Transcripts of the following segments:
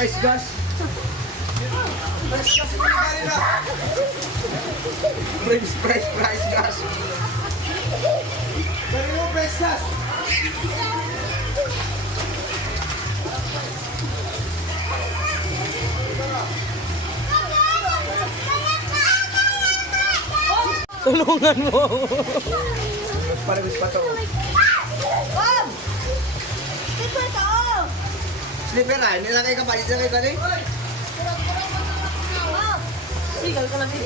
Price gas. Price gas. Price gas. Dari mo price gas. Tulungan mo. Palabas pa to. Bob! Slipper ka, oh! Slipper ah, nilagay ka pa, nilagay ka rin. Bob! Sigal ka lang eh.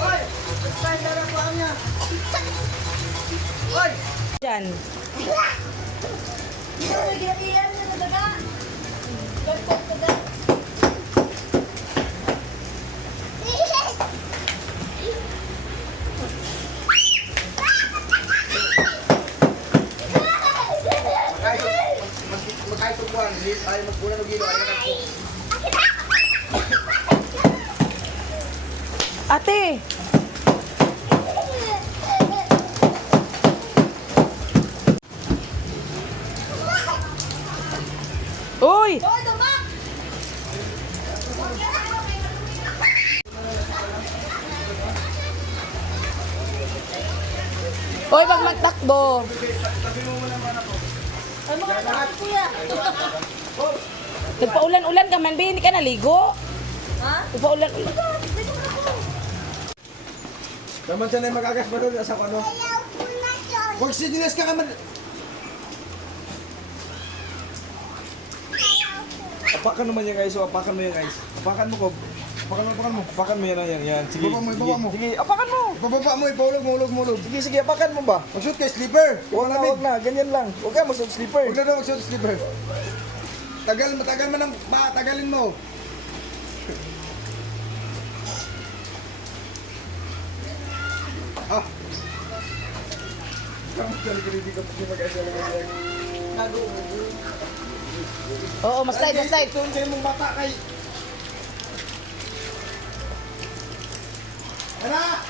Oy! Style na lang po niya. Oy! Diyan. Hindi mo may ginaiyan na nadaga. Gagpot ka na. Magkaya tubuan, ay magbulan ng gilo, ay nagpo. Ate. Uy! Hoy, tumak! Uy, pag magtakbo. Ay, mga anak kuya. Nagpaulan-ulan ka man, hindi ka naligo. Ha? Nagpaulan-ulan. Naman siya na yung magagas ba doon sa ano? Huwag sidinas ka naman. Apakan naman yan guys, so apakan mo yan guys. Apakan mo ko. Apakan mo yan. Sige. Ibaba mo. Sige, apakan mo. Ibaba mo, ulog. Sige, apakan mo ba? Magsuot kay slipper. Huwag na, ganyan lang. Huwag ka magsuot slipper. Huwag na daw magsuot slipper. Tagal man ang tagalin mo. Ah. Kamu kali hindi ka mag-asala ganyan. Oo, mas tight. Tuon kayo mong bata kay... Hala!